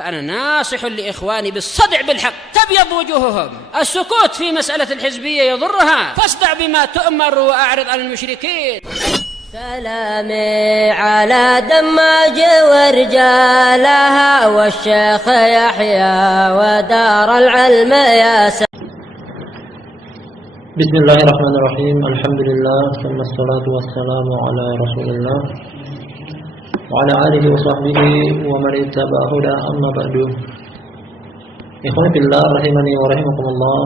فأنا ناصح لإخواني بالصدع بالحق تبيض وجوههم. السكوت في مسألة الحزبية يضرها، فاصدع بما تؤمر وأعرض عن المشركين. سلامي على دماج ورجالها والشيخ يحيى ودار العلم يا بسم الله الرحمن الرحيم. الحمد لله ثم الصلاة والسلام على رسول الله وعلى آله وصحبه ومن اتبع هدى. أما بعد. Ikhwan fillah rahimani wa rahimakumullah.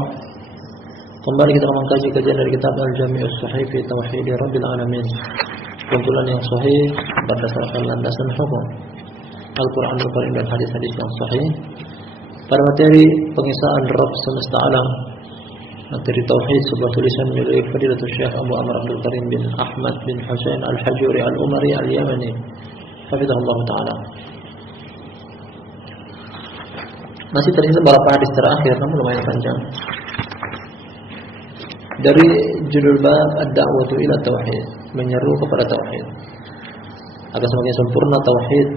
Kembali kita mengkaji kajian dari kitab Al-Jami'us Sahih fi Tauhid Rabbil Alamin. Kumpulan yang sahih berdasarkan landasan hukum Al-Qur'an Al-Karim dan hadis-hadis yang sahih pada materi pengisaan Rabb semesta alam. Materi tauhid, sebuah tulisan milik Fadilatul Syekh Abu Amr Abdul Karim bin Ahmad bin Husain Al-Hajuri Al-Umari Al-Yamani hafizahullah ta'ala. Masih tersisa beberapa hadis terakhir namun lumayan panjang. Dari judul bab Ad-Da'watu ila Tauhid, menyeru kepada tauhid. Agar semakin sempurna tauhid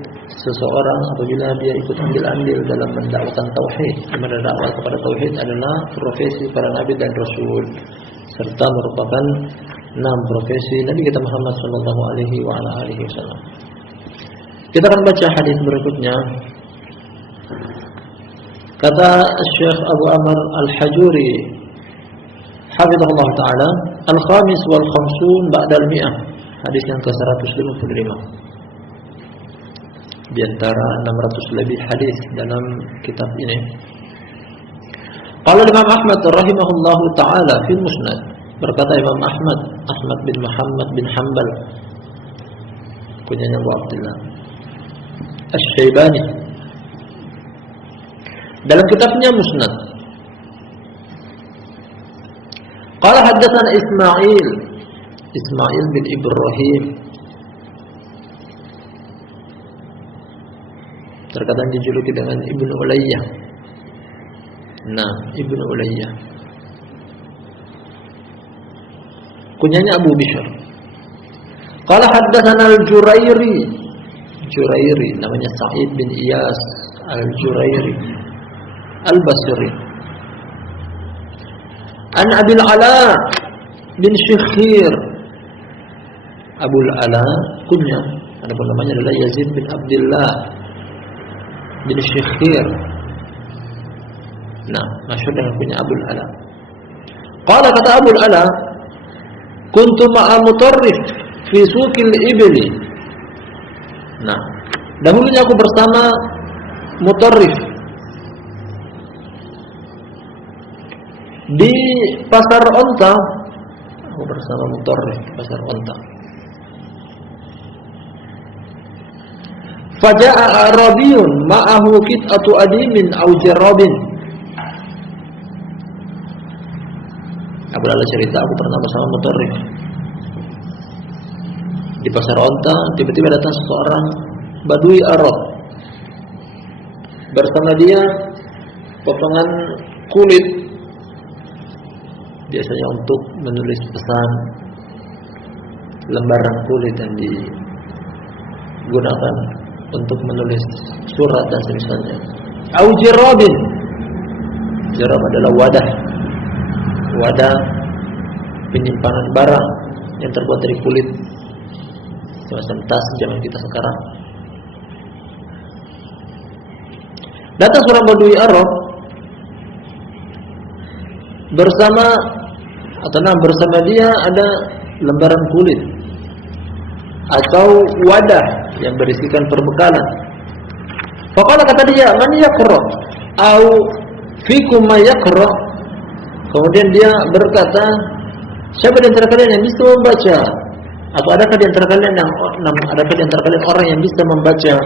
seseorang apabila dia ikut andil dalam mendakwakan tauhid. Di mana dakwah kepada tauhid adalah profesi para nabi dan rasul serta merupakan 6 profesi Nabi kita Muhammad sallallahu alaihi wa ala alihi wasallam. Kita akan baca hadis berikutnya. Kata Syekh Abu Amr Al-Hajuri hafizahullah taala, al-khamis wal khamsun ba'dal mi'ah, hadis yang ke-155. Di antara 600 lebih hadis dalam kitab ini. Qala Imam Ahmad rahimahullahu taala fil Musnad, berkata Imam Ahmad bin Muhammad bin Hanbal, kunyanya Abu Abdullah Asy-Syaibani, dalam kitabnya Musnad. Qala haddatsana Ismail bin Ibrahim, terkadang dijuluki dengan Ibnu Ulayyah. Nah, Ibnu Ulayyah kunyanya Abu Bishr. Qala haddatsana Al-Jurairi, namanya Sa'id bin Iyas Al-Jurairi Al-Basri, an Abil Ala bin Syikhir. Abul Ala kunya, adapun namanya adalah Yazid bin Abdullah bin Syikhir. Nah, masyhur dengan kunya Abul Ala. Qala, kata Abul Ala, kuntu ma'a Mutarrif fi suqil ibli. Nah, dahulunya aku bersama Mutarrif di pasar onta. Aku bersama Mutarrif di pasar onta. Faja'a Arabiyun ma'ahu qit'atu adimin aw jarabin. Abu Ala cerita, aku pernah bersama Mutarrif di pasar onta. Tiba-tiba datang seseorang Badui Arab, bersama dia potongan kulit, biasanya untuk menulis pesan, lembaran kulit yang digunakan untuk menulis surat dan semisalnya. Au jirabin, jirab adalah wadah penyimpanan barang yang terbuat dari kulit, semacam tas zaman kita sekarang. Datang seorang Badui Arab bersama dia ada lembaran kulit atau wadah yang berisikan perbekalan. Faqala, kata dia, man yaqra au fikum ma yaqra. Kemudian dia berkata, siapa di antara kalian yang bisa membaca, atau adakah di antara kalian orang yang bisa membaca?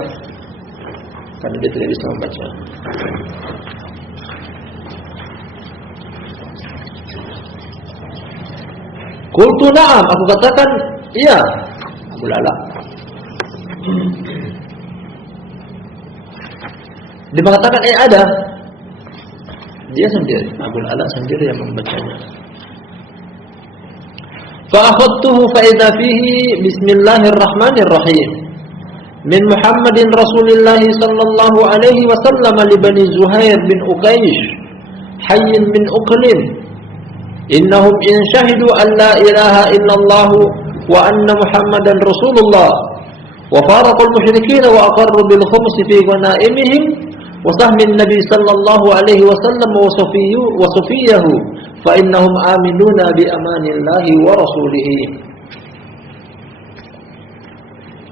Karena dia tidak bisa membaca. Qultu na'am, aku katakan iya. Abu Ala. Dia mengatakan ada. Dia sendiri, Abu Ala sendiri yang membacanya. Fa akhadtuhu fa idza fihi bismillahirrahmanirrahim. min Muhammadin Rasulillah sallallahu alaihi wasallam li Bani Zuhair bin Uqaish hayyin min Uqlim innahum in syahidu an la ilaha illallah wa anna Muhammadan Rasulullah wa faraqul musyrikin wa aqarru bil khums fi ghanaimihim wa sahmin nabi sallallahu alaihi wasallam wa safiyahu fa innahum aminuna bi amanillahi wa rasulih.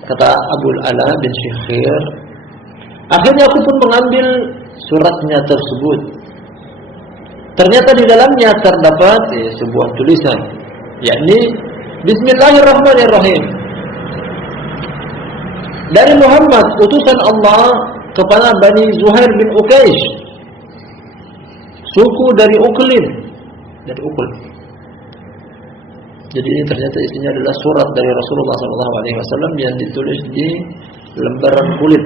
Kata Abul Ala bin Syikhir, akhirnya aku pun mengambil suratnya tersebut. Ternyata di dalamnya terdapat sebuah tulisan, yakni Bismillahirrahmanirrahim, dari Muhammad, utusan Allah kepada Bani Zuhair bin Uqaish, suku dari Uqlim, dari Uqlim. Jadi ini ternyata isinya adalah surat dari Rasulullah SAW yang ditulis di lembaran kulit.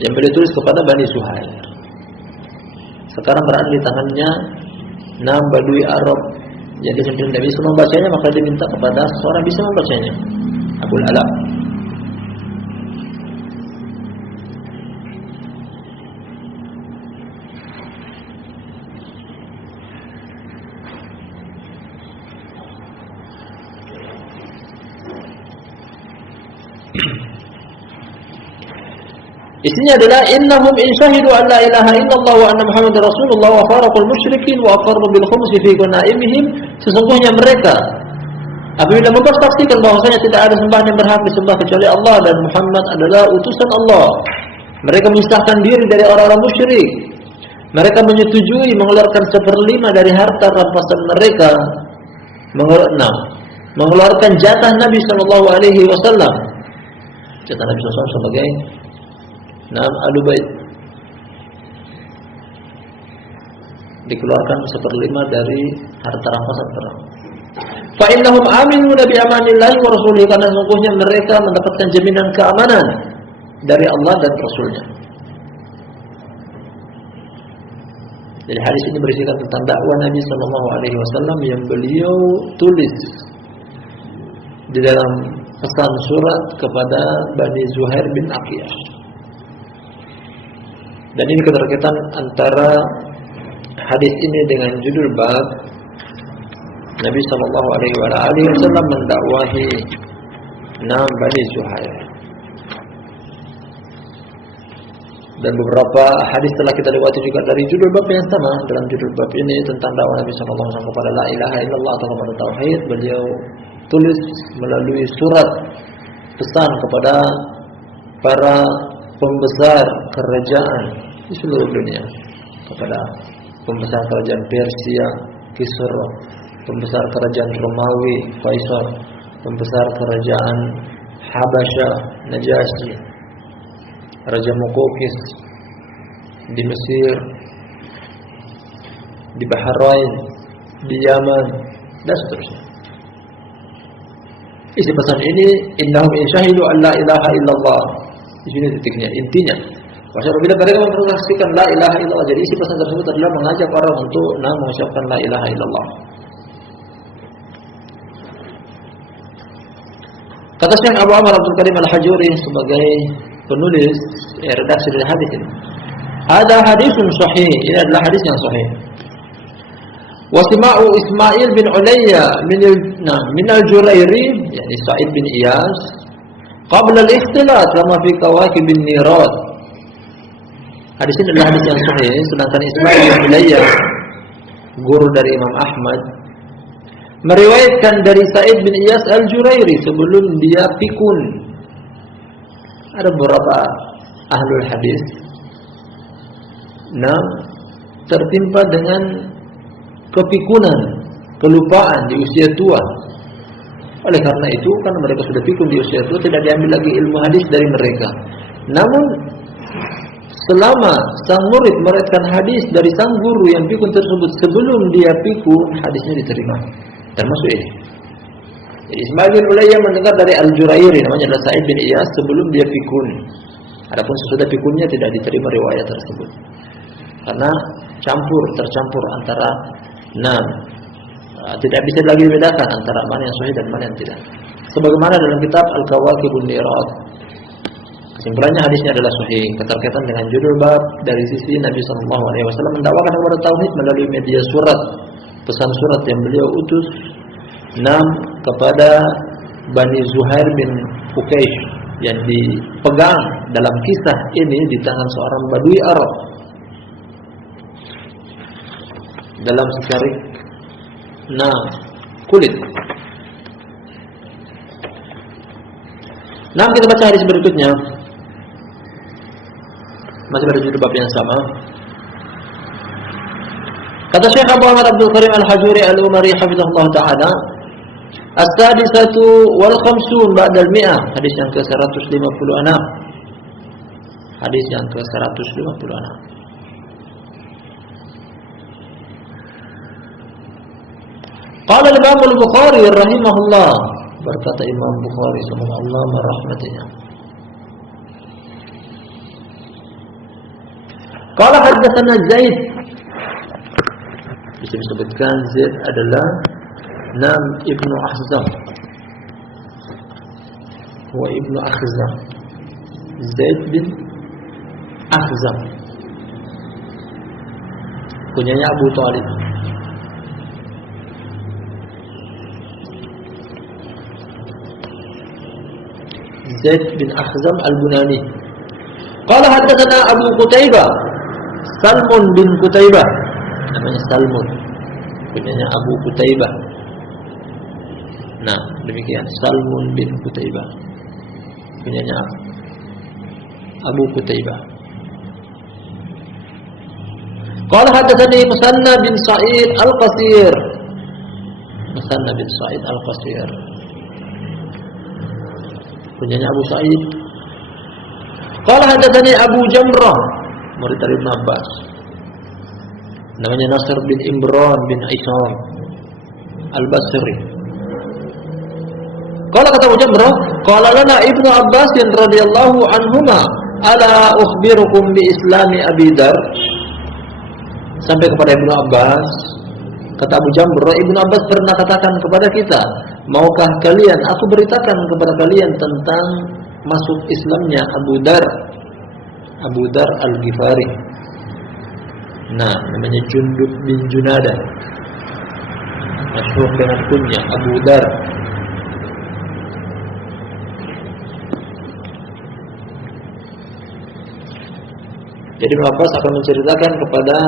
Yang beliau tulis kepada Bani Zuhair. Sekarang berada di tangannya 6 Badui Arab yang dia sendiri tidak bisa membacanya, maka dia minta kepada seorang bisa membacanya, Abul Ala. Isinya adalah innahum in syahidu an la ilaha illallah wa anna Muhammadar Rasulullah wa faraqul musyrikin wa aqarru bil khums fi ghanaimihim, sesungguhnya mereka apabila mempersaksikan bahwasanya tidak ada sembahan yang berhak disembah kecuali Allah dan Muhammad adalah utusan Allah, mereka memisahkan diri dari orang-orang musyrik, mereka menyetujui mengeluarkan 1/5 dari harta rampasan mereka, mengeluarkan jatah Nabi sallallahu alaihi wasallam, jatah Nabi sallallahu alaihi wasallam sebagai Ahlu Bait, dikeluarkan 1/5 dari harta rampasan perang. Fa innahum aminuna bi amanillahi wa rasulih, karena sungguhnya mereka mendapatkan jaminan keamanan dari Allah dan Rasulnya. Jadi hadis ini berisikan tentang dakwah Nabi sallallahu alaihi wasallam yang beliau tulis di dalam pesan surat kepada Bani Zuhair bin Aqiyah. Dan ini keterkaitan antara hadis ini dengan judul bab Nabi sallallahu alaihi wasallam mendakwahi Bani Zuhair. Dan beberapa hadis telah kita lewati juga dari judul bab yang sama. Dalam judul bab ini tentang dakwah Nabi sallallahu alaihi wasallam kepada la ilaha illallah atau kepada tauhid, beliau tulis melalui surat pesan kepada para pembesar kerajaan di seluruh dunia, kepada pembesar kerajaan Persia, Kisra, pembesar kerajaan Romawi, Faisal, pembesar kerajaan Habasya, Najasyi, Raja Muqawqis di Mesir, di Bahrain, di Yaman, dan seterusnya. Isi pesan ini, innahum in syahidu an la ilaha illallah. Di sini titiknya, intinya. Apabila mereka mempersaksikan la ilaha illallah, jadi isi pesan tersebut adalah mengajak orang untuk mengucapkan la ilaha illallah. Kata Syekh Abu Amr Abdul Karim Al-Hajuri sebagai penulis redaksi dari hadis ini, ada hadisun sahih, ini adalah hadis yang sahih. Wasima'u Ismail bin Ulayya min al-Jurairi, yakni Sa'id bin Iyas, qabla al-ikhtilat lama fi kawakib bin Nirad. Hadis ini adalah hadis yang sahih, sedangkan Ismail bin Ulayya, guru dari Imam Ahmad, meriwayatkan dari Sa'id bin Iyas al-Jurairi sebelum dia pikun. Ada beberapa ahlul hadis tertimpa dengan kepikunan, kelupaan di usia tua. Oleh karena itu, karena mereka sudah pikun di usia tua, tidak diambil lagi ilmu hadis dari mereka. Namun selama sang murid meriwayatkan hadis dari sang guru yang pikun tersebut sebelum dia pikun, hadisnya diterima. Termasuk ini. Jadi Ismail bin Ulayya mendengar dari Al-Jurairi, namanya adalah Sa'id bin Iyas, sebelum dia pikun. Adapun sesudah pikunnya tidak diterima riwayat tersebut, karena tercampur antara tidak bisa lagi dibedakan antara mana yang sahih dan mana yang tidak. Sebagaimana dalam kitab Al-Kawakibun Nirat. Kesimpulannya hadisnya adalah sahih. Keterkaitan dengan judul bab dari sisi Nabi SAW mendakwakan kepada tauhid melalui media surat, pesan surat yang beliau utus 6 kepada Bani Zuhair bin Fuqaish yang dipegang dalam kisah ini di tangan seorang Badui Arab dalam secarik kulit. Nah, kita baca hadis berikutnya. Masih pada judul bab yang sama. Kata Syekh Abu Ahmad Abdul Karim Al-Hajuri Al-Umari hafizahullah taala, As-sadisatu wal khamsun ba'dal mi'ah, hadis yang ke-156. Hadis yang ke-156. Qala al-Imam Al-Bukhari rahimahullah, berkata Imam Bukhari semoga Allah merahmatinya. Qala haddatsana Zaid, bisa disebutkan Zaid adalah Ibnu Ahzam wa Ibnu Akhzam. Zaid bin Akhzam kunyanya Abu Talib. Zaid bin Akhzam Al-Bunani. Qala haddatsana Abu Qutaibah, Salmun bin Qutaibah, namanya Salmun, kunyanya Abu Qutaibah. Nah, demikian Salmun bin Qutaibah, kunyanya Abu Qutaibah. Qala haddatsani Musanna bin Sa'id Al-Qasir, Musanna bin Sa'id Al-Qasir, kunyanya Abu Sa'id. Qala haddatsani Abu Jamrah, murid dari Ibn Abbas, namanya Nasr bin Imran bin Isam Al-Basri. Qala kata Abu Jamrah, qala lana Ibnu Abbas radhiyallahu anhuma, ala ukhbirukum bi islami Abi Dar. Sampai kepada Ibnu Abbas, kata Abu Jamrah, Ibnu Abbas pernah katakan kepada kita, maukah kalian aku beritakan kepada kalian tentang masuk Islamnya Abu Dar Al-Ghifari. Nah, namanya Jundub bin Junada, masyhur dengan kunya Abu Dar. Jadi Ibnu Abbas akan menceritakan kepada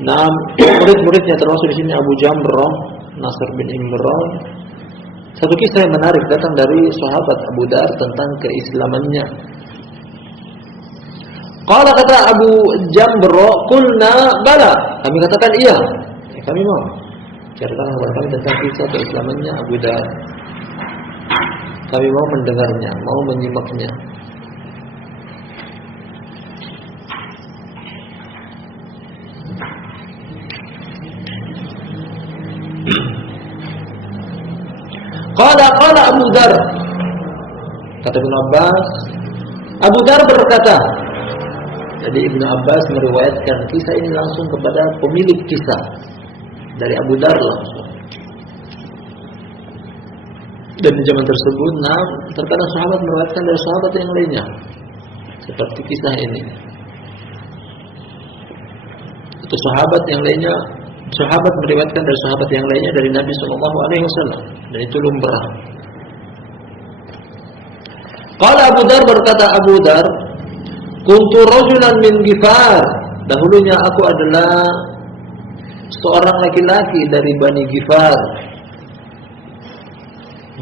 6 murid-muridnya, termasuk di sini Abu Jamrah, Nasr bin Imran, satu kisah yang menarik datang dari sahabat Abu Dar tentang keislamannya. Qala kata Abu Jamrah, qulna bala, kami katakan iya, kami mau ceritakan kepada kami tentang kisah keislamannya Abu Dar. Kami mau mendengarnya, mau menyimaknya. Qala Abu Dar, kata Ibnu Abbas, Abu Dar berkata. Jadi Ibnu Abbas meriwayatkan kisah ini langsung kepada pemilik kisah, dari Abu Dar langsung. Dan di zaman tersebut, terkadang sahabat meriwayatkan dari sahabat yang lainnya, seperti kisah ini. Itu sahabat yang lainnya, sahabat meriwayatkan dari sahabat yang lainnya dari Nabi SAW, dan itu lumrah. Qala Abu Dar, berkata Abu Dar, kuntu rajulan min Ghifar, dahulunya aku adalah seorang laki-laki dari Bani Ghifar.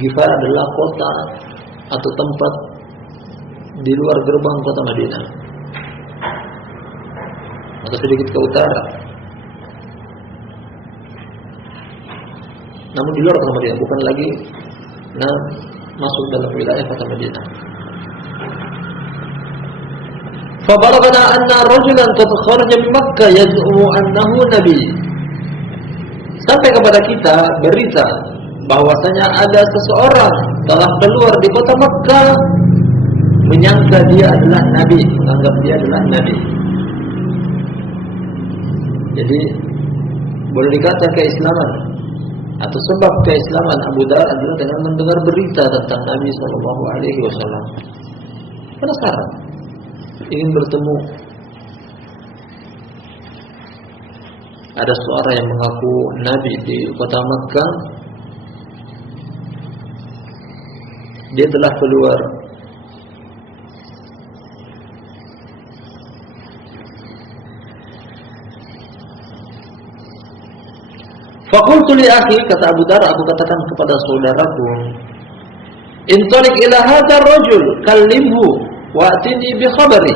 Ghifar adalah kota atau tempat di luar gerbang kota Madinah, atau sedikit ke utara, namun di luar kota Madinah, bukan lagi masuk dalam wilayah kota Madinah. Fabalaghana anna rajulan qad kharaja min Makkah yaz'umu annahu nabi. Sampai kepada kita berita bahwasanya ada seseorang telah keluar di kota Makkah menyangka dia adalah nabi, menganggap dia adalah nabi. Jadi boleh dikata keislaman atau sebab keislaman Abu Dar adalah dengan mendengar berita tentang Nabi Sallallahu Alaihi Wasallam. Penasaran, ingin bertemu. Ada seorang yang mengaku Nabi di kota Makkah. Dia telah keluar Faqultu li akhi, kata Abu Dar, aku katakan kepada saudaraku, intalik ila hadzal rajul kallimhu wa atini bi khabari.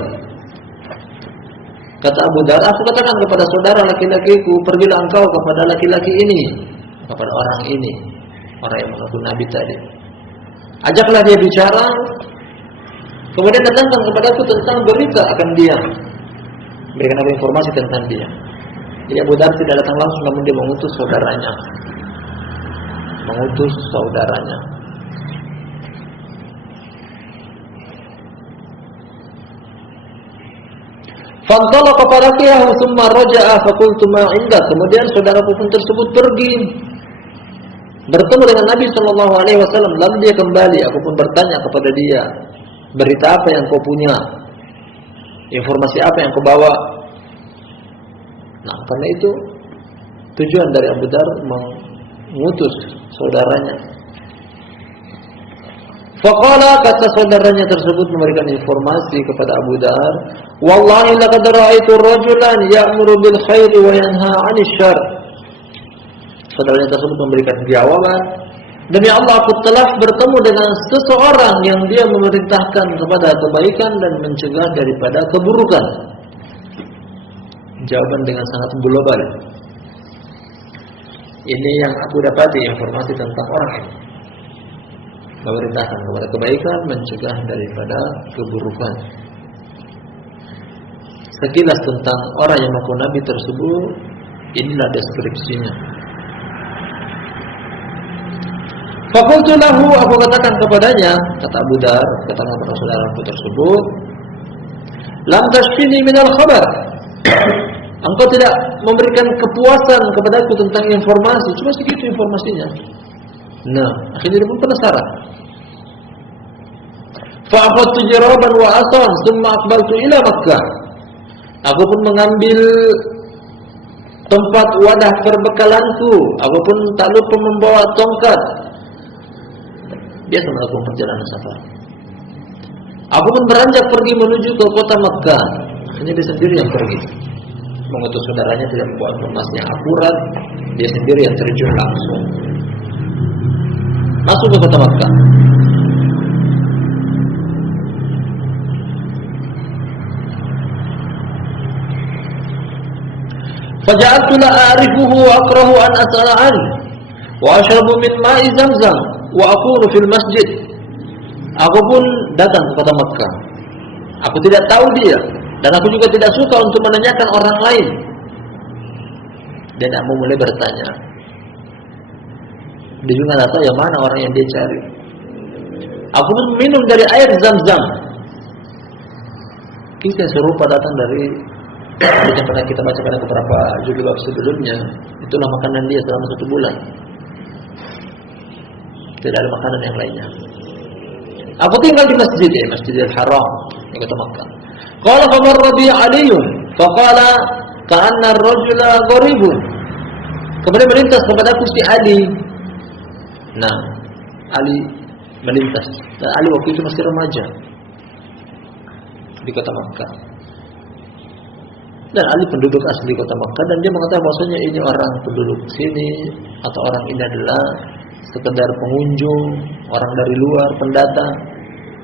Kata Abu Dar, aku katakan kepada saudara laki-lakiku, pergilah engkau kepada laki-laki ini, kepada orang ini, orang yang mengaku Nabi tadi. Ajaklah dia bicara, kemudian datangkan kepadaku tentang berita akan dia, berikan aku informasi tentang dia. Jadi Abu Dar tidak datang langsung, namun dia mengutus saudaranya. Fantalaqa falaqiyahu thumma raja'a faqultu ma 'indak. Kemudian saudaraku pun tersebut pergi bertemu dengan Nabi sallallahu alaihi wasallam, lalu dia kembali. Aku pun bertanya kepada dia, berita apa yang kau punya? Informasi apa yang kau bawa? Nah, karena itu tujuan dari Abu Dar mengutus saudaranya. Faqala, kata saudaranya tersebut memberikan informasi kepada Abu Dar, wallahi laqad ra'aitu rajulan ya'muru bil khairi wa yanha 'anil syarr. Saudaranya tersebut memberikan jawaban, demi Allah aku telah bertemu dengan seseorang yang dia memerintahkan kepada kebaikan dan mencegah daripada keburukan. Jawaban dengan sangat global. Ini yang aku dapati informasi tentang orang ini. Memerintahkan kepada kebaikan, mencegah daripada keburukan. Sekilas tentang orang yang mengaku Nabi tersebut, inilah deskripsinya. Faqultu lahu, aku katakan kepadanya, kata Abu Dar, katakan kepada saudaraku tersebut, lam tashfini minal khabar. Engkau tidak memberikan kepuasan kepadaku tentang informasi, cuma segitu informasinya. Nah, akhirnya dia pun penasaran. Fa'akhadtu jaraban wa asan, thumma aqbaltu ila Makkah. Aku pun mengambil tempat wadah perbekalanku, aku pun tak lupa membawa tongkat. Biasa melakukan perjalanan safar. Aku pun beranjak pergi menuju ke kota Makkah. Akhirnya dia sendiri yang pergi. Mengutus saudaranya tidak membawa informasi yang akurat, dia sendiri yang terjun langsung masuk ke kota Makkah. Faja'altu la a'rifuhu wa akrahu an as'ala an wa ashrabu min ma'i Zamzam wa aqulu fil masjid. Aku pun datang ke kota Makkah. Aku tidak tahu dia, dan aku juga tidak suka untuk menanyakan orang lain. Dan aku mulai bertanya. Dia juga tidak tahu yang mana orang yang dia cari. Aku pun minum dari air Zam-Zam. Kisah serupa datang dari yang pernah kita baca pada beberapa judul bab sebelumnya. Itulah makanan dia selama 1 bulan. Tidak ada makanan yang lainnya. Aku tinggal di Masjidil Haram di kota Makkah. Qala fa marra bi Aliun fa qala ka'anna ar-rajula gharibun. Kemudian melintas kepadaku si Ali. Nah, Ali melintas. Dan Ali waktu itu masih remaja di kota Makkah. Dan Ali penduduk asli kota Makkah, dan dia mengatakan bahwasanya ini orang penduduk sini atau orang ini adalah sekedar pengunjung, orang dari luar, pendatang.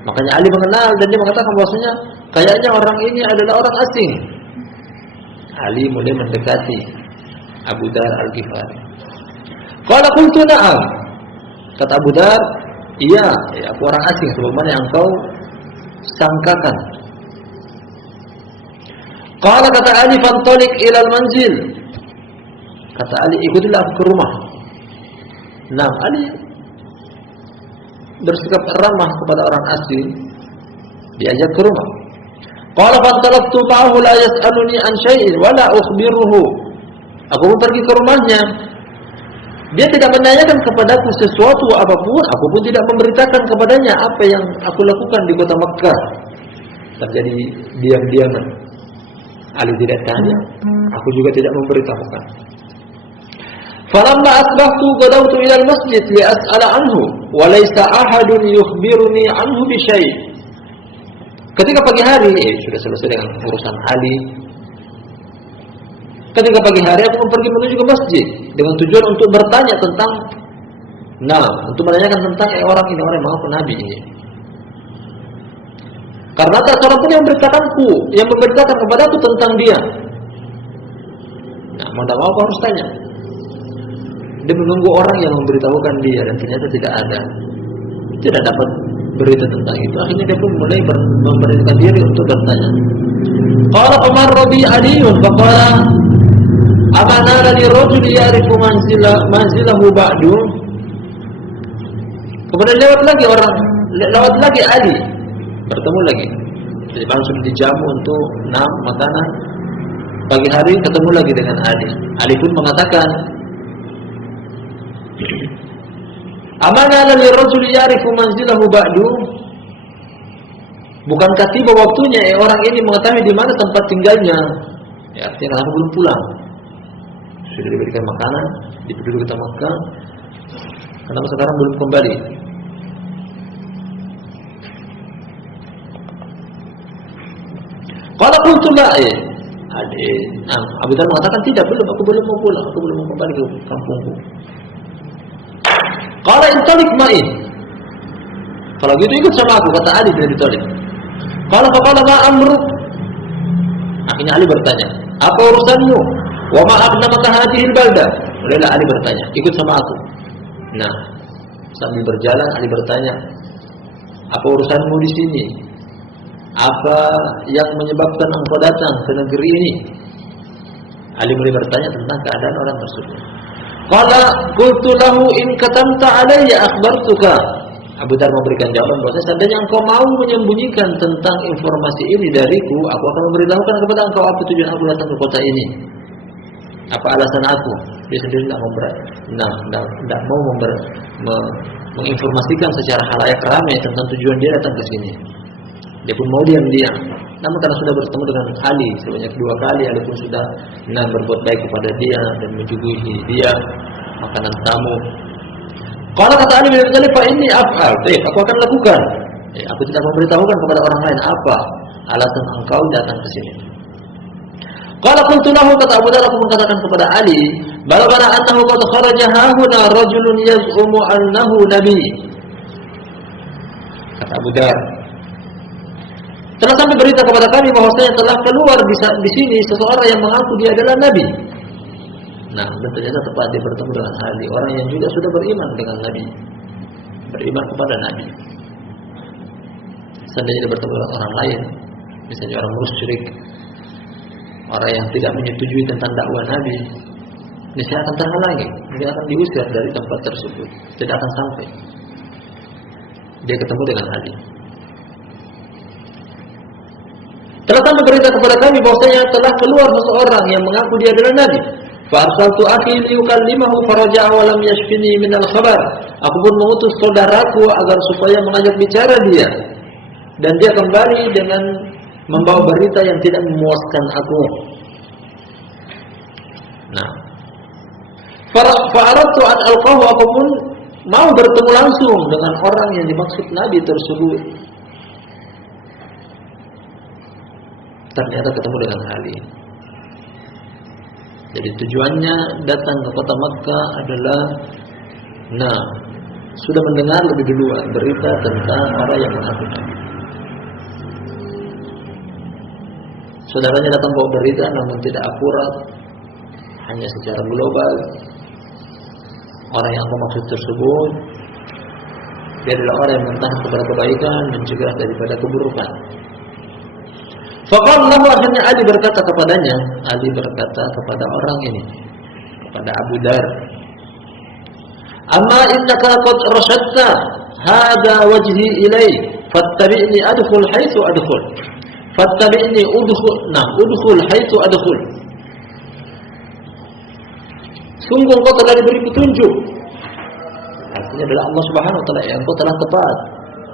Makanya Ali mengenal, dan dia mengatakan bahwasanya kayaknya orang ini adalah orang asing. Ali mulai mendekati Abu Dar Al-Ghifari. Qala qultu na'am. Kata Abu Dar, iya, aku orang asing sebagaimana yang engkau sangkakan. Qala, kata Ali, fantalik ilal manzil. Kata Ali, ikutilah aku ke rumah. Nah, Ali bersikap ramah kepada orang asing, diajak ke rumah. Qala fantalaqtu ma'ahu la yas'aluni an syai'in wa la ukhbiruhu. Aku pun pergi ke rumahnya. Dia tidak menanyakan kepadaku sesuatu apapun, aku pun tidak memberitakan kepadanya apa yang aku lakukan di kota Mekkah. Terjadi diam-diaman. Ali tidak tanya, aku juga tidak memberitahukan. Falamma asbahtu gadawtu ila al-masjid li'as'ala anhu wa laysa ahadun yukhbiruni anhu bi syai'. Ketika pagi hari, sudah selesai dengan urusan Ali. Ketika pagi hari aku pergi menuju ke masjid dengan tujuan untuk bertanya tentang untuk menanyakan tentang orang ini, orang yang mengaku nabi ini. Karena tak seorang pun yang memberitakan kepadaku tentang dia. Mau tak mau aku harus tanya. Dia menunggu orang yang memberitahukan dia dan ternyata tidak ada. Tidak dapat berita tentang itu. Akhirnya dia pun mulai memberitakan diri untuk bertanya. Qala Umar Rabi Aliyun faqala amana li rajul ya'rifu manzilahu ba'du. Kemudian lewat lagi Ali. Bertemu lagi. Jadi langsung dijamu untuk makanan. Pagi hari ketemu lagi dengan Ali. Ali pun mengatakan, "Amana lil rajul ya'rifu manzilahu ba'du?" Bukankah tiba waktunya orang ini mengetahui di mana tempat tinggalnya? Ya, artinya karena belum pulang. Sudah diberikan makanan di penduduk kota Makkah, karena sekarang belum kembali. Qala qultu la Abu Dhar mengatakan tidak, aku belum mau pulang, aku belum mau kembali ke kampungku. Qala intalik ma'i. Kalau gitu ikut sama aku, kata Ali bin Abi Thalib. Qala ma amruk. Akhirnya Ali bertanya, apa urusanmu? Wa ma aqdamaka hadhihi al-balda. Mulailah Ali bertanya, ikut sama aku. Nah, sambil berjalan Ali bertanya, apa urusanmu di sini? Apa yang menyebabkan engkau datang ke negeri ini? Ali mulai bertanya tentang keadaan orang tersebut. Qala qultu lahu in katamta alayya akhbartuka. Abu Dhar memberikan jawaban bahwa seandainya engkau mau menyembunyikan tentang informasi ini dariku, aku akan memberitahukan kepada engkau apa tujuan aku datang ke kota ini. Apa alasan aku? Dia sendiri tidak mau menginformasikan secara khalayak ramai tentang tujuan dia datang ke sini. Dia pun mau diam-diam. Namun karena sudah bertemu dengan Ali sebanyak 2 kali, Ali pun sudah berbuat baik kepada dia dan menjuguhi dia makanan tamu. Kalau kata Ali bin Abi Thalib, "Fa inni af'al." Aku akan lakukan. Aku tidak memberitahukan kepada orang lain apa alasan engkau datang ke sini. Qala qultu lahu, kata Abu Dhar, aku mengatakan kepada Ali, "Balagana annahu qad kharaja hahuna rajulun yaz'umu annahu nabi." Kata Abu Dhar, telah sampai berita kepada kami bahwasanya telah keluar di sini seseorang yang mengaku dia adalah nabi. Nah, dan ternyata tepat dia bertemu dengan Ali, orang yang juga sudah beriman dengan Nabi, beriman kepada Nabi. Seandainya dia bertemu dengan orang lain, misalnya orang musyrik, orang yang tidak menyetujui tentang dakwah Nabi, niscaya akan terhalangi, dia akan diusir dari tempat tersebut, tidak akan sampai. Dia ketemu dengan Ali. Telah sampai berita kepada kami bahwasanya telah keluar seseorang yang mengaku dia adalah Nabi. Fa'arsaltu akhi liyukallimahu faraja'a wa lam yashfini minal khabar. Aku pun mengutus saudaraku agar supaya mengajak bicara dia, dan dia kembali dengan membawa berita yang tidak memuaskan aku. Nah, fa'aradtu an alqahu, aku pun mau bertemu langsung dengan orang yang dimaksud Nabi tersebut. Ternyata ketemu dengan Ali. Jadi tujuannya datang ke kota Makkah adalah sudah mendengar lebih duluan berita tentang orang yang mengaku Nabi. Saudaranya datang bawa berita namun tidak akurat, hanya secara global. Orang yang aku maksud tersebut, dia adalah orang yang mentahan kepada kebaikan, mencegah daripada keburukan. Faqala lahu, akhirnya Ali berkata kepadanya, Ali berkata kepada orang ini, kepada Abu Dhar, "Amma innaka qad rasyadta hada wajhi ilai, fattabi'ni adkhul haitsu adkhul. Fattabi'ni udkhul haitsu adkhul." sungguh engkau telah diberi petunjuk. Artinya adalah Allah Subhanahu wa taala yang engkau telah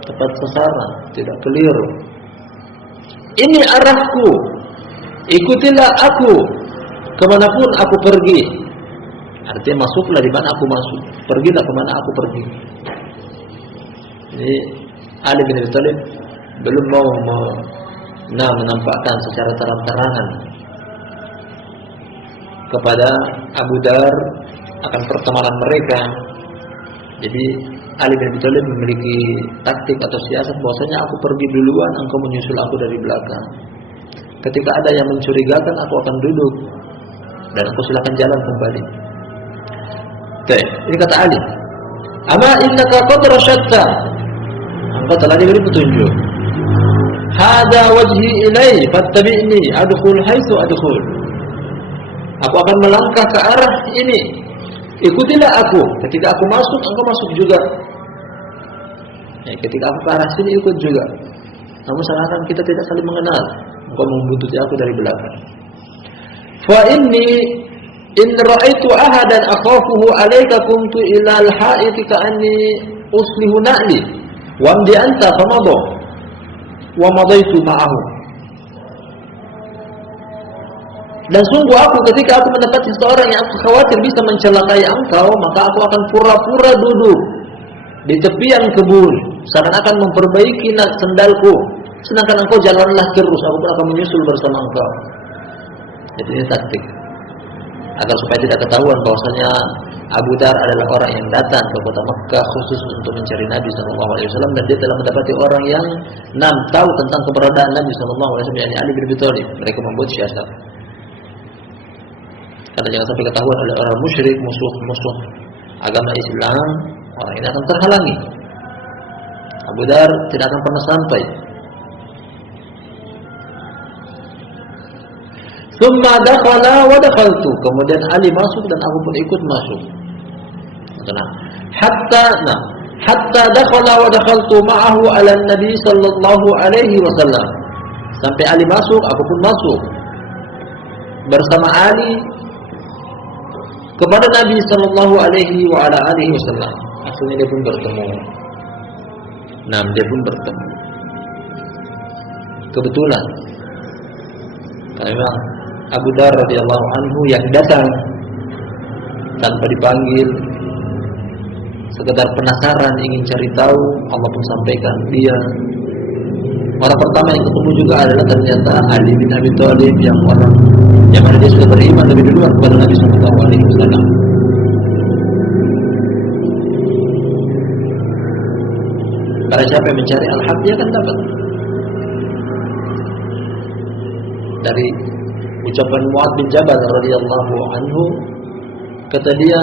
tepat sasaran, tidak keliru. Ini arahku, ikutilah aku kemanapun aku pergi. Artinya masuklah di mana aku masuk, pergilah kemana aku pergi. Jadi Ali bin Abi Thalib belum mau menampakkan secara terang-terangan kepada Abu Dar akan pertemanan mereka. Jadi Ali bin Abi Thalib memiliki taktik atau siasat bahwasanya aku pergi duluan, engkau menyusul aku dari belakang. Ketika ada yang mencurigakan, aku akan duduk dan aku silakan jalan kembali. Oke, ini kata Ali. Ama innaka qad rashatta, engkau telah diberi petunjuk. Hada wajhi ilai fattabi'ni adkhul haitsu adkhul. Aku akan melangkah ke arah ini. Ikutilah aku. Ketika aku masuk, engkau masuk juga. Ketika aku ke arah sini, ikut juga. Namun seakan kita tidak saling mengenal. Engkau membuntuti aku dari belakang. Fa inni in ra'aitu ahadan akhafuhu alayka kuntu ila al-ha'iti ka'anni uslihu na'li wa amdi anta famadha wa madaitu ma'ahu. Dan sungguh aku ketika aku mendapati seorang yang aku khawatir bisa mencelakai engkau, maka aku akan pura-pura duduk di tepian kebun seakan-akan memperbaiki sendalku, sedangkan engkau jalanlah terus, aku pun akan menyusul bersama engkau. Jadi ini taktik agar supaya tidak ketahuan bahwasanya Abu Dar adalah orang yang datang ke kota Mekkah khusus untuk mencari Nabi SAW, dan dia telah mendapati orang yang tahu tentang keberadaan Nabi SAW, yakni Ali bin Abi Thalib. Mereka membuat siasat karena jangan sampai ketahuan oleh orang musyrik, musuh agama Islam, orang ini akan terhalangi. Abu Dar tidak akan pernah sampai. Tsumma dakhala wa dakhaltu, kemudian Ali masuk dan aku pun ikut masuk. Hatta dakhala wa dakhaltu ma'ahu ala Nabi sallallahu alaihi wasallam. Sampai Ali masuk, aku pun masuk bersama Ali kepada Nabi sallallahu alaihi wa ala alihi wasallam. Akhirnya dia pun bertemu. Dia pun bertemu. Kebetulan memang Abu Dar radhiyallahu anhu yang datang tanpa dipanggil, sekedar penasaran ingin cari tahu, Allah pun sampaikan dia. Orang pertama yang ketemu juga adalah ternyata Ali bin Abi Thalib, yang mana dia sudah beriman lebih duluan kepada Nabi sallallahu alaihi wasallam. Barang siapa yang mencari al-haq, dia akan dapat. Dari ucapan Mu'adz bin Jabal radhiyallahu anhu, kata dia,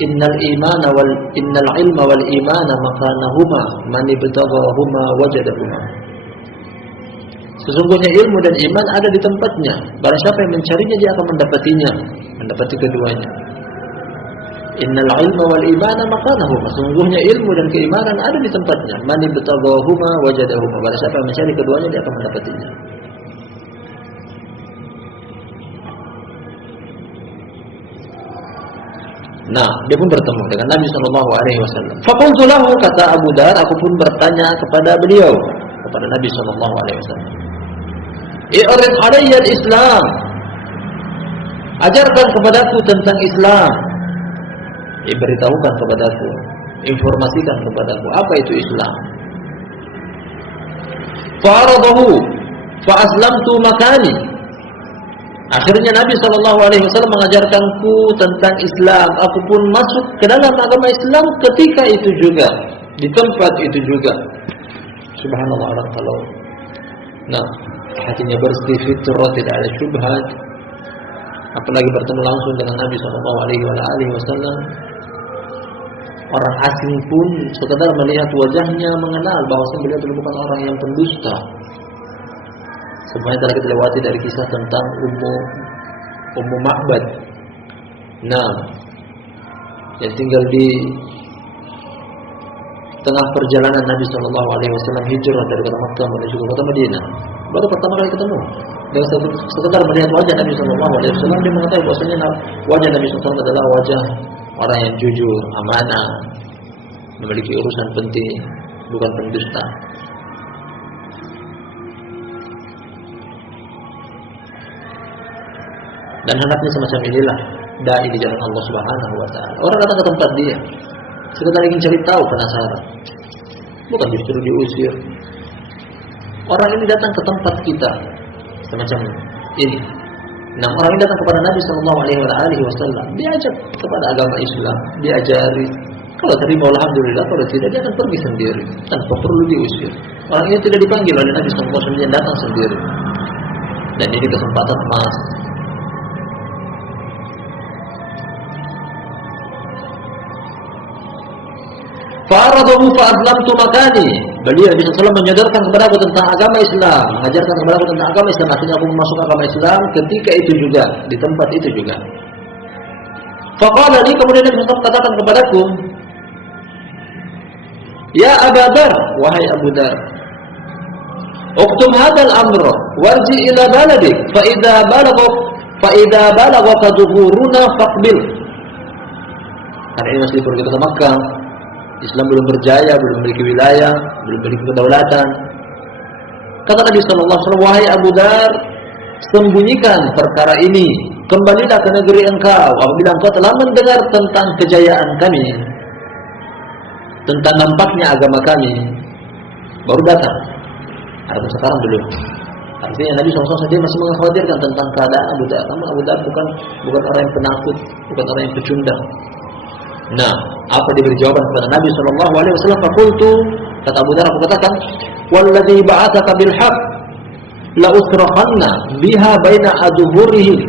innal ilma wal imana makanahuma man ibtaghahuma wajadahuma. Sesungguhnya ilmu dan iman ada di tempatnya. Barang siapa yang mencarinya, dia akan mendapati keduanya. Innal ilma wal imana makanahuma. Sesungguhnya ilmu dan keimanan ada di tempatnya. Man ibtaghahuma wajadahuma. Barang siapa yang mencari keduanya, dia akan mendapatinya. Dia pun bertemu dengan Nabi sallallahu alaihi wasallam. Faqultu lahu, kata Abu Dar, aku pun bertanya kepada beliau, kepada Nabi sallallahu alaihi wasallam. I'rid alayya al-Islam. Ajarkan kepadaku tentang Islam. Beritahukan kepadaku, informasikan kepadaku apa itu Islam. Fa'aradahu fa aslamtu makani. Akhirnya Nabi SAW mengajarkanku tentang Islam. Aku pun masuk ke dalam agama Islam ketika itu juga, di tempat itu juga. Subhanallah, orang kalau hatinya bersih, fitrah, tidak ada syubhat, apalagi bertemu langsung dengan Nabi SAW, orang asing pun sekedar melihat wajahnya mengenal bahwasanya beliau bukan orang yang pendusta. Semuanya telah kita lewati dari kisah tentang Ummu Ma'bad. Yang tinggal di tengah perjalanan Nabi SAW hijrah dari kota Makkah menuju ke kota Madinah. baru pertama kali ketemu. Dan sekedar melihat wajah Nabi Sallallahu Alaihi Wasallam, dia mengetahui bahwasanya wajah Nabi Sallallahu Alaihi Wasallam adalah wajah orang yang jujur, amanah, memiliki urusan penting, bukan pendusta. Dan hendaknya semacam inilah dai di jalan Allah Subhanahu wa taala. Orang datang ke tempat dia sekedar ingin cari tahu, penasaran, bukan justru diusir. Orang ini datang ke tempat kita semacam ini. Nah, orang ini datang kepada Nabi Sallallahu Alaihi Wasallam, diajak kepada agama Islam, diajari. Kalau terima, alhamdulillah. Kalau tidak, dia akan pergi sendiri tanpa perlu diusir. Orang ini tidak dipanggil oleh Nabi Sallallahu Alaihi Wasallam, dia datang sendiri. Dan ini kesempatan emas. Fa'aradahu fa'adlamtu makani. Beliau Nabi SAW menyadarkan kepada aku tentang agama Islam, mengajarkan kepada aku tentang agama Islam. Akhirnya aku masuk agama Islam ketika itu juga, di tempat itu juga. Faqala li, kemudian Nabi SAW katakan kepadaku, ya Abu Dar, wahai Abu Dar, uktub hadzal amr warji ila baladik fa idza balagha dhuhuruna faqbil. Karena ini masih pergi ke Makkah, Islam belum berjaya, belum memiliki wilayah, belum memiliki kedaulatan. Kata Nabi Sallallahu Alaihi Wasallam, wahai Abu Dar, sembunyikan perkara ini, kembalilah ke negeri engkau apabila engkau telah mendengar tentang kejayaan kami, tentang nampaknya agama kami, baru datang. Atau sekarang belum. Artinya Nabi SAW dia masih mengkhawatirkan tentang keadaan Abu Dar. Namun Abu Dar bukan orang yang penakut, bukan orang yang pecundang. Nah, apa diberi jawaban kepada Nabi Sallallahu Alaihi Wasallam? Fakultu, kata Abu Dar, aku katakan, walladzi ba'atsaka bil haqq la usrafanna biha baina adhurihim.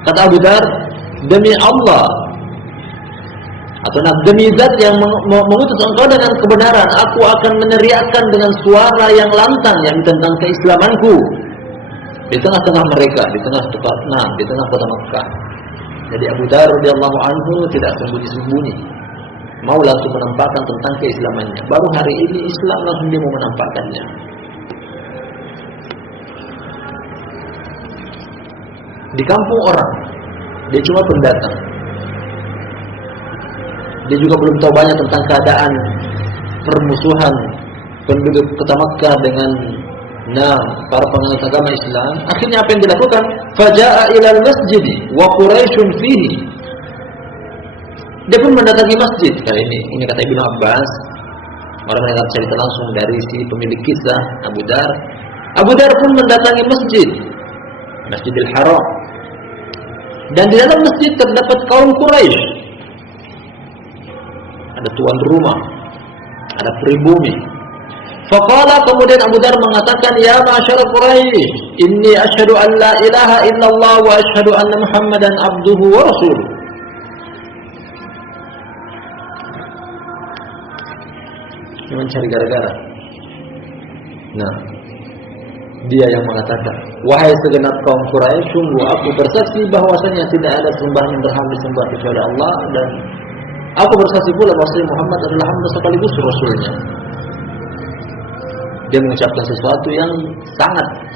Kata Abu Dar, demi Allah, atau demi zat yang mengutus engkau dengan kebenaran, aku akan meneriakkan dengan suara yang lantang yang tentang keislamanku di tengah-tengah mereka, di tengah kota Makkah. Jadi Abu Dar radhiyallahu anhu tidak sembunyi-sembunyi, mau langsung menampakkan tentang keislamannya. Baru hari ini Islam langsung dia mau menampakkannya. Di kampung orang, dia cuma pendatang. Dia juga belum tahu banyak tentang keadaan permusuhan penduduk kota Makkah dengan para penganut agama Islam. Akhirnya apa yang dilakukan? Faja'a ilal masjid wa Quraisyun fihi. Dia pun mendatangi masjid. Kali ini kata Ibnu Abbas, orang mendengar cerita langsung dari si pemilik kisah Abu Dar. Abu Dar pun mendatangi masjid, Masjidil Haram. Dan di dalam masjid terdapat kaum Quraisy. Ada tuan rumah, ada pribumi. Faqala, kemudian Abu Dar mengatakan, ya ma'asyara Quraisy, inni asyhadu an la ilaha illallah wa asyhadu anna Muhammadan abduhu wa rasuluh. Dia mencari gara-gara. Nah, dia yang mengatakan, wahai segenap kaum Quraisy, sungguh aku bersaksi bahwasanya tidak ada sembahan yang berhak disembah kecuali Allah, dan aku bersaksi pula bahwasanya Muhammad adalah hamba sekaligus rasulnya. Dia mengucapkan sesuatu yang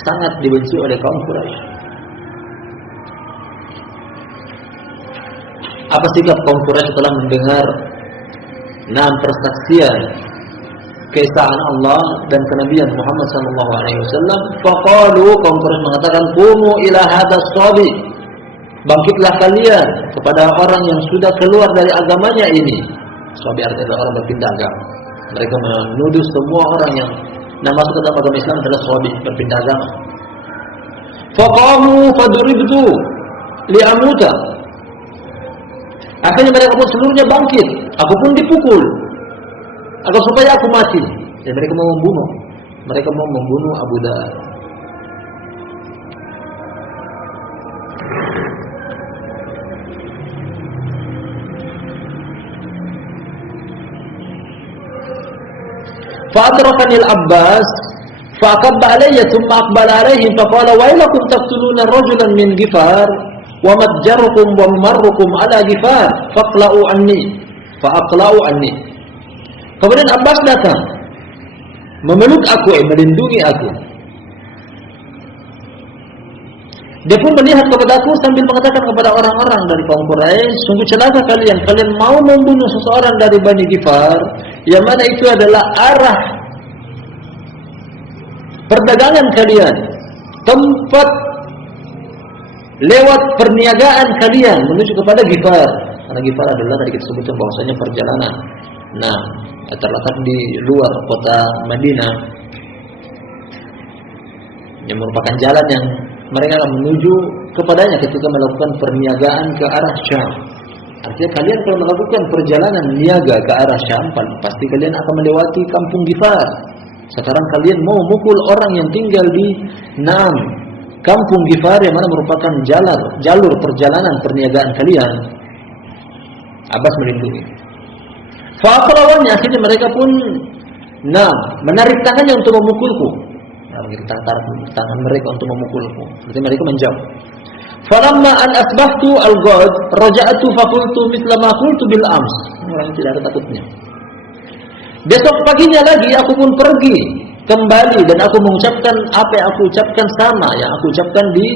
sangat dibenci oleh kaum Quraisy. Apa sikap kaum Quraisy setelah mendengar persaksian keesaan Allah dan kenabian Muhammad sallallahu alaihi wasallam? Faqalu, kaum Quraisy mengatakan, qumu ila hadzal sabi, bangkitlah kalian kepada orang yang sudah keluar dari agamanya ini. Sabi artinya orang berpindah agama. Mereka menuduh semua orang yang masuk ke dalam agama Islam adalah sahabi, berpindah agama. Faqamu faduribtu li'amuta. Akhirnya mereka pun seluruhnya bangkit, aku pun dipukul agar supaya aku mati. Dan mereka mau membunuh Abu Dar. فأدركني العباس فأقب علي ثم أقبل عليهم فقال ويلكم تقتلون رجلا من غفار ومتجركم وممركم على غفار فاقلعوا عني. Kemudian Abbas datang memeluk aku, melindungi aku. Dia pun melihat kepada aku sambil mengatakan kepada orang-orang dari kaum Quraisy, sungguh celaka kalian mau membunuh seseorang dari Bani Ghifar, yang mana itu adalah arah perdagangan kalian, tempat lewat perniagaan kalian menuju kepada Ghifar. Karena Ghifar adalah tadi kita sebutkan bahwasanya perjalanan. Nah, terletak di luar kota Madinah, yang merupakan jalan yang mereka akan menuju kepadanya ketika melakukan perniagaan ke arah Syam. Artinya kalian kalau melakukan perjalanan niaga ke arah Syam, pasti kalian akan melewati kampung Ghifar. Sekarang kalian mau memukul orang yang tinggal di kampung Ghifar yang mana merupakan jalur perjalanan perniagaan kalian. Abbas melindungi. Fa'aqlawannya, akhirnya mereka pun menarik tangannya untuk memukulku. Tangan mereka untuk memukulku. Berarti mereka menjauh. Falamma an asbahtu al-ghad raja'tu faqultu mithla ma qultu bil ams. Orang tidak ada takutnya. Besok paginya lagi aku pun pergi kembali dan aku mengucapkan apa yang aku ucapkan sama yang aku ucapkan di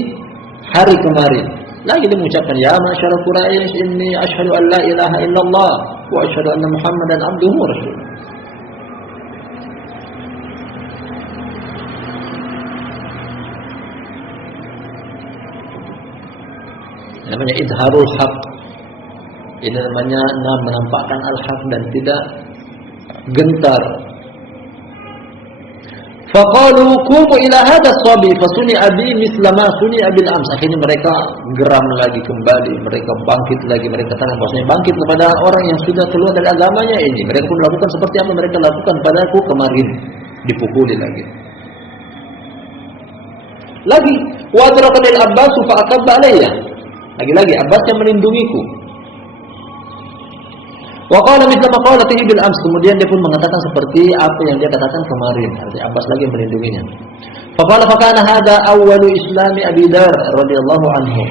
hari kemarin. Lagi dia mengucapkan ya masyarakat Quraisy inni asyhadu an la ilaha illallah wa asyhadu anna Muhammadan abduhu wa rasuluh. Namanya idharul haq. Ini namanya menampakkan al-haq dan tidak gentar. Faqalu qumu ila hadha as-sabi fasuni abi misla ma suni abil ams. Akhirnya mereka geram lagi kembali, mereka bangkit lagi, mereka katakan bahwasanya bangkit kepada orang yang sudah keluar dari agamanya ini. Mereka pun melakukan seperti apa mereka lakukan padaku kemarin, dipukuli lagi. Lagi wa adrakal Abbas fa akabba alayya. Lagi-lagi Abbas yang melindungiku. Wa qala mithla ma qalatihi bil ams. Kemudian dia pun mengatakan seperti apa yang dia katakan kemarin. Artinya Abbas lagi yang melindunginya. Fa qala fa kana hadha awwalu islami Abi Dar radhiyallahu anhu.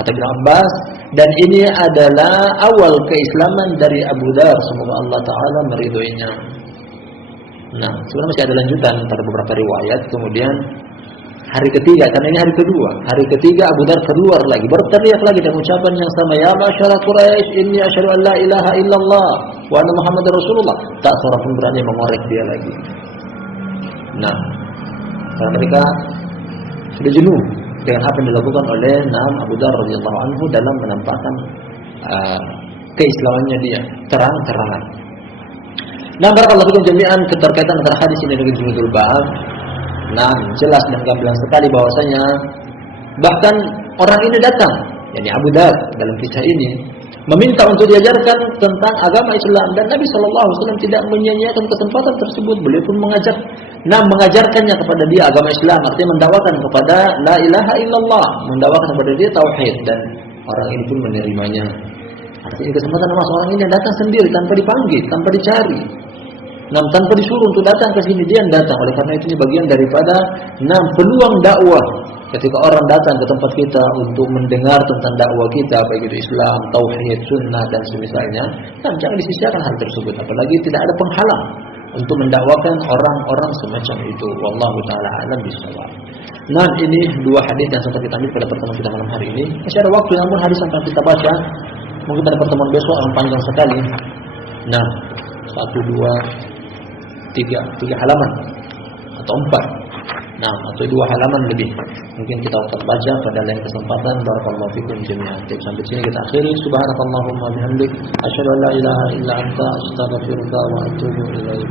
Kata Ibnu Abbas, dan ini adalah awal keislaman dari Abu Dar, semoga Allah taala meridhoinya. Nah, sebenarnya masih ada lanjutan pada beberapa riwayat. Kemudian hari ketiga, karena ini hari kedua. Hari ketiga Abu Dar keluar lagi, berteriak lagi dengan ucapan yang sama, ya masyarakat Quraisy inni asyhadu an la ilaha illallah wa anna Muhammadar Rasulullah. Tak seorang pun berani mengorek dia lagi. Nah, karena mereka sudah jenuh dengan apa yang dilakukan oleh Abu Dar radhiyallahu anhu dalam menampakkan keislamannya dia terang-terangan. Nah, barakallahu fikum jami'an, keterkaitan antara hadis ini dengan jumhurul bab. Nah, jelas dan gamblang sekali bahwasanya bahkan orang ini datang, yakni Abu Dar dalam kisah ini meminta untuk diajarkan tentang agama Islam dan Nabi SAW tidak menyia-nyiakan kesempatan tersebut. Beliau pun mengajarkannya kepada dia agama Islam, artinya mendakwakan kepada la ilaha illallah, mendakwakan kepada dia tauhid, dan orang ini pun menerimanya. Artinya kesempatan emas, orang ini datang sendiri tanpa dipanggil, tanpa dicari. Tanpa disuruh untuk datang ke sini, dia yang datang. Oleh karena itu ini bagian daripada peluang dakwah. Ketika orang datang ke tempat kita untuk mendengar tentang dakwah kita, baik itu Islam, tauhid, sunnah dan semisalnya, jangan disisiakan hal tersebut. Apalagi tidak ada penghalang untuk mendakwakan orang-orang semacam itu. Wallahu taala alam bishawab. Nah, ini dua hadis yang sempat kita ambil pada pertemuan kita malam hari ini. Masih ada waktu, namun hadis yang akan kita baca mungkin pada pertemuan besok akan panjang sekali. Nah, 3 halaman atau 4. Nah, atau 2 halaman lebih. Mungkin kita akan baca pada lain kesempatan. Barakallahu fikum jami'an. Sampai sini kita akhiri. Subhanakallahumma bihamdik asyhadu an la ilaha illa anta astaghfiruka wa atubu ilaik.